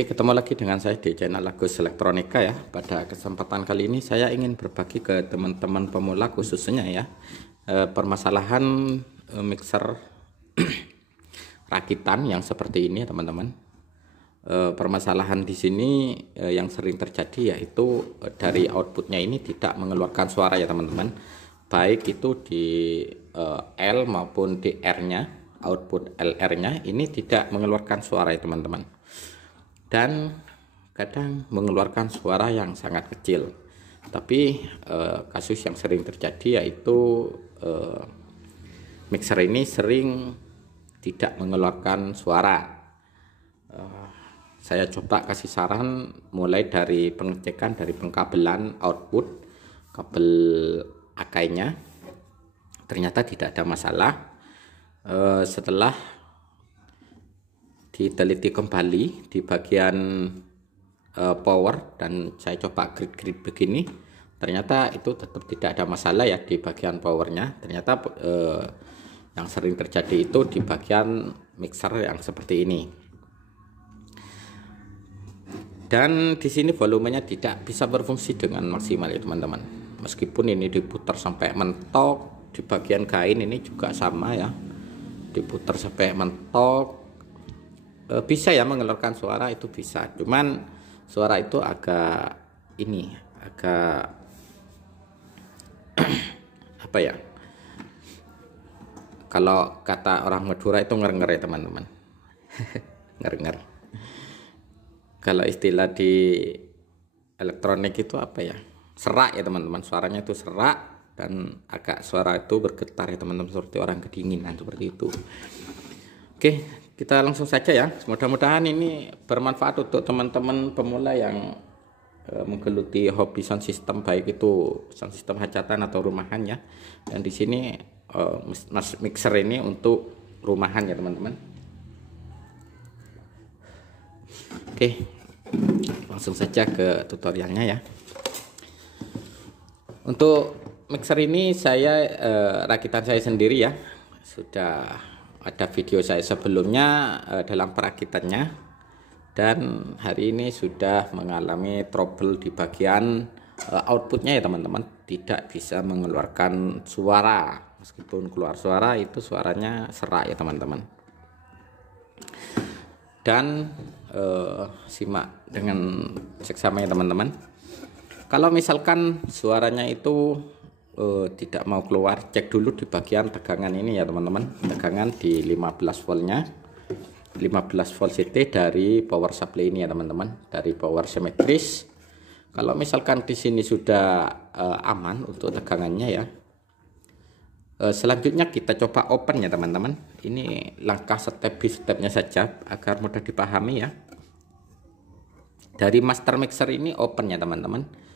Oke, ketemu lagi dengan saya di channel Agus Elektronika ya. Pada kesempatan kali ini saya ingin berbagi ke teman-teman pemula khususnya ya, permasalahan mixer rakitan yang seperti ini ya teman-teman. Permasalahan di sini yang sering terjadi yaitu dari outputnya ini tidak mengeluarkan suara ya teman-teman. Baik itu di L maupun di R-nya, output LR-nya ini tidak mengeluarkan suara ya teman-teman. Dan kadang mengeluarkan suara yang sangat kecil. Tapi kasus yang sering terjadi yaitu mixer ini sering tidak mengeluarkan suara. Saya coba kasih saran mulai dari pengecekan dari pengkabelan output kabel akainya, ternyata tidak ada masalah. Setelah diteliti kembali di bagian power dan saya coba grid begini, ternyata itu tetap tidak ada masalah ya di bagian powernya. Ternyata yang sering terjadi itu di bagian mixer yang seperti ini. Dan di sini volumenya tidak bisa berfungsi dengan maksimal ya teman-teman. Meskipun ini diputar sampai mentok, di bagian gain ini juga sama ya, diputar sampai mentok. Bisa ya mengeluarkan suara, itu bisa, cuman suara itu agak apa ya, kalau kata orang Madura itu ngerenger ya teman-teman. Ngerenger. Kalau istilah di elektronik itu apa ya, serak ya teman-teman, suaranya itu serak dan agak suara itu bergetar ya teman-teman, seperti orang kedinginan seperti itu. Oke, kita langsung saja ya. Mudah-mudahan ini bermanfaat untuk teman-teman pemula yang menggeluti hobi sound system, baik itu sound system hajatan atau rumahan ya. Dan di sini mixer ini untuk rumahan ya teman-teman. Oke, langsung saja ke tutorialnya ya. Untuk mixer ini saya rakitan saya sendiri ya. Sudah ada video saya sebelumnya dalam perakitannya, dan hari ini sudah mengalami trouble di bagian outputnya ya teman-teman, tidak bisa mengeluarkan suara. Meskipun keluar suara itu suaranya serak ya teman-teman. Dan simak dengan seksama ya teman-teman. Kalau misalkan suaranya itu tidak mau keluar, cek dulu di bagian tegangan ini ya teman-teman, tegangan di 15 voltnya, 15 volt CT dari power supply ini ya teman-teman, dari power simetris. Kalau misalkan di sini sudah aman untuk tegangannya ya, selanjutnya kita coba open ya teman-teman. Ini langkah step by stepnya saja agar mudah dipahami ya. Dari master mixer ini open ya teman-teman.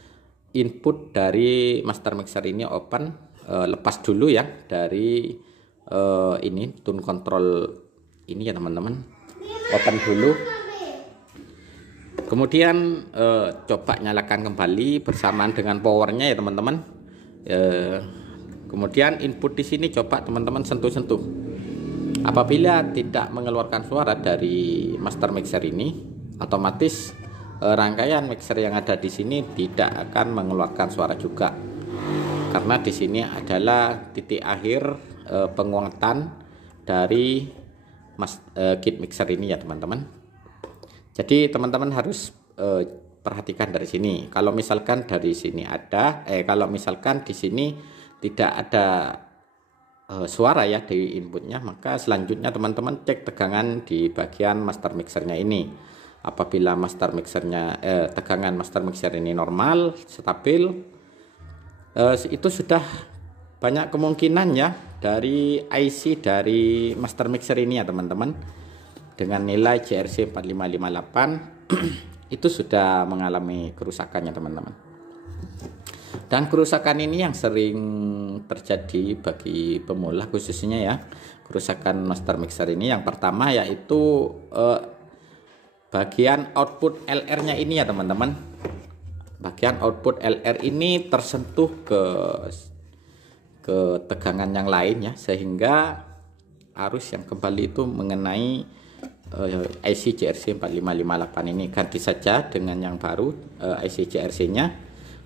Input dari master mixer ini open, lepas dulu ya dari ini tune control ini ya teman-teman, open dulu. Kemudian coba nyalakan kembali bersamaan dengan powernya ya teman-teman. Kemudian input di sini coba teman-teman sentuh-sentuh. Apabila tidak mengeluarkan suara dari master mixer ini, otomatis rangkaian mixer yang ada di sini tidak akan mengeluarkan suara juga, karena di sini adalah titik akhir penguatan dari kit mixer ini ya teman-teman. Jadi teman-teman harus perhatikan dari sini. Kalau misalkan dari sini ada kalau misalkan di sini tidak ada suara ya di inputnya, maka selanjutnya teman-teman cek tegangan di bagian master mixernya ini. Apabila master mixernya tegangan master mixer ini normal, stabil, itu sudah banyak kemungkinan ya dari IC dari master mixer ini ya teman-teman, dengan nilai JRC 4558 itu sudah mengalami kerusakan ya teman-teman. Dan kerusakan ini yang sering terjadi bagi pemula khususnya ya, kerusakan master mixer ini yang pertama yaitu bagian output LR-nya ini ya teman-teman. Bagian output LR ini tersentuh ke tegangan yang lain ya, sehingga arus yang kembali itu mengenai IC JRC 4558 ini. Ganti saja dengan yang baru IC JRC nya,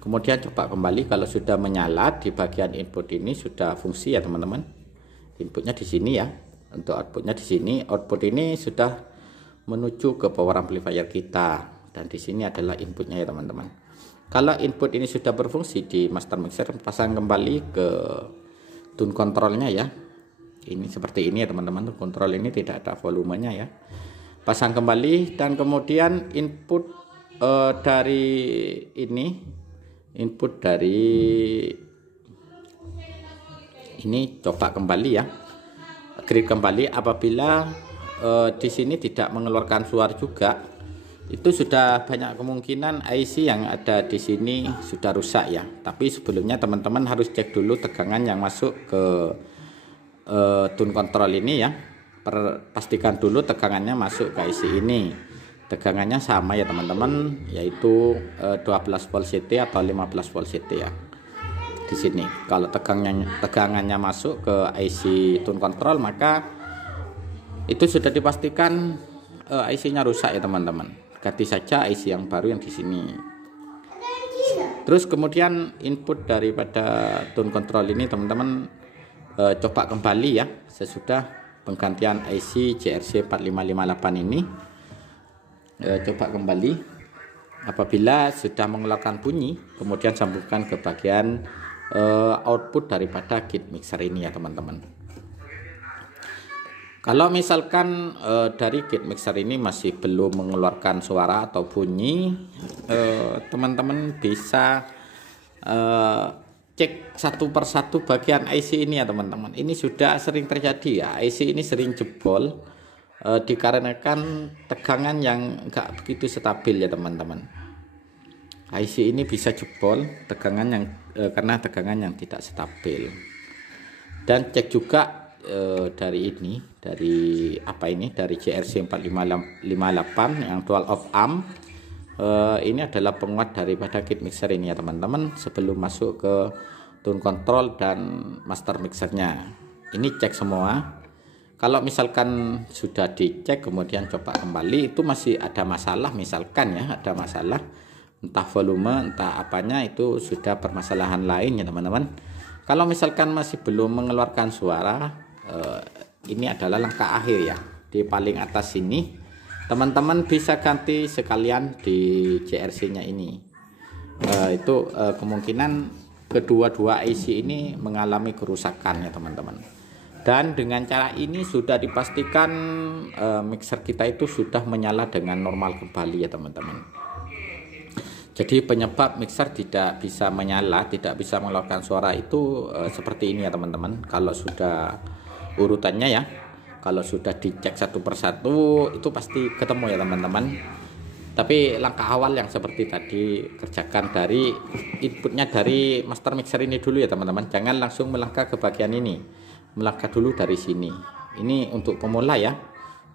kemudian coba kembali. Kalau sudah menyala di bagian input ini sudah fungsi ya teman-teman. Inputnya di sini ya, untuk outputnya di sini. Output ini sudah menuju ke power amplifier kita, dan di sini adalah inputnya ya teman-teman. Kalau input ini sudah berfungsi di master mixer, pasang kembali ke tune controlnya ya. Ini seperti ini ya teman-teman. Kontrol ini tidak ada volumenya ya. Pasang kembali, dan kemudian input dari ini, input dari ini coba kembali ya. Grid kembali. Apabila di sini tidak mengeluarkan suara juga, itu sudah banyak kemungkinan IC yang ada di sini sudah rusak ya. Tapi sebelumnya teman-teman harus cek dulu tegangan yang masuk ke tune control ini ya. Pastikan dulu tegangannya masuk ke IC ini. Tegangannya sama ya teman-teman, yaitu 12 volt CT atau 15 volt CT ya. Di sini kalau tegangannya masuk ke IC tune control, maka itu sudah dipastikan IC-nya rusak ya teman-teman. Ganti saja IC yang baru yang di sini. Terus kemudian input daripada tune control ini teman-teman coba kembali ya sesudah penggantian IC JRC 4558 ini. Coba kembali. Apabila sudah mengeluarkan bunyi, kemudian sambungkan ke bagian output daripada kit mixer ini ya teman-teman. Kalau misalkan dari kit mixer ini masih belum mengeluarkan suara atau bunyi, teman-teman bisa cek satu persatu bagian IC ini ya teman-teman. Ini sudah sering terjadi ya, IC ini sering jebol dikarenakan tegangan yang enggak begitu stabil ya teman-teman. IC ini bisa jebol tegangan yang karena tegangan yang tidak stabil. Dan cek juga dari ini, dari apa ini, dari JRC 4558 yang 12 off amp. Ini adalah penguat daripada kit mixer ini ya teman-teman, sebelum masuk ke tune control dan master mixernya. Ini cek semua. Kalau misalkan sudah dicek kemudian coba kembali, itu masih ada masalah, misalkan ya ada masalah entah volume entah apanya, itu sudah permasalahan lain ya teman-teman. Kalau misalkan masih belum mengeluarkan suara, ini adalah langkah akhir ya. Di paling atas sini teman-teman bisa ganti sekalian di JRC nya ini. Itu kemungkinan kedua-dua IC ini mengalami kerusakan ya teman-teman. Dan dengan cara ini sudah dipastikan mixer kita itu sudah menyala dengan normal kembali ya teman-teman. Jadi penyebab mixer tidak bisa menyala, tidak bisa mengeluarkan suara itu seperti ini ya teman-teman. Kalau sudah urutannya ya, kalau sudah dicek satu persatu itu pasti ketemu ya teman-teman. Tapi langkah awal yang seperti tadi, kerjakan dari inputnya dari master mixer ini dulu ya teman-teman. Jangan langsung melangkah ke bagian ini, melangkah dulu dari sini. Ini untuk pemula ya,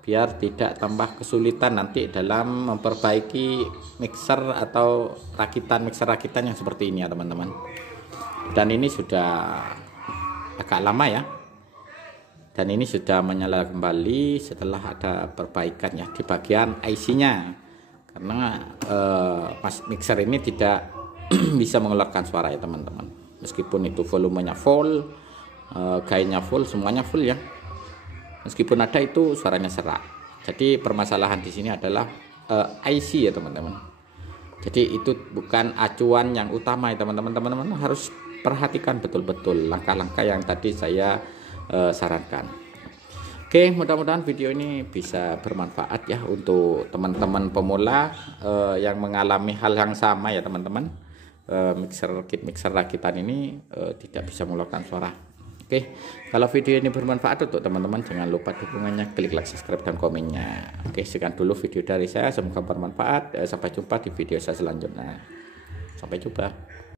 biar tidak tambah kesulitan nanti dalam memperbaiki mixer atau mixer-rakitan yang seperti ini ya teman-teman. Dan ini sudah agak lama ya, dan ini sudah menyala kembali setelah ada perbaikan ya di bagian IC nya, karena mixer ini tidak bisa mengeluarkan suara ya teman-teman. Meskipun itu volumenya full, gainnya full, semuanya full ya, meskipun ada itu suaranya serak. Jadi permasalahan di sini adalah IC ya teman-teman. Jadi itu bukan acuan yang utama ya teman-teman. Teman-teman harus perhatikan betul-betul langkah-langkah yang tadi saya sarankan. Oke, mudah-mudahan video ini bisa bermanfaat ya untuk teman-teman pemula yang mengalami hal yang sama ya teman-teman. Kit mixer rakitan ini tidak bisa mengeluarkan suara. Oke, kalau video ini bermanfaat untuk teman-teman, jangan lupa dukungannya, klik like, subscribe, dan komennya. Oke, sekian dulu video dari saya, semoga bermanfaat. Sampai jumpa di video saya selanjutnya. Sampai jumpa.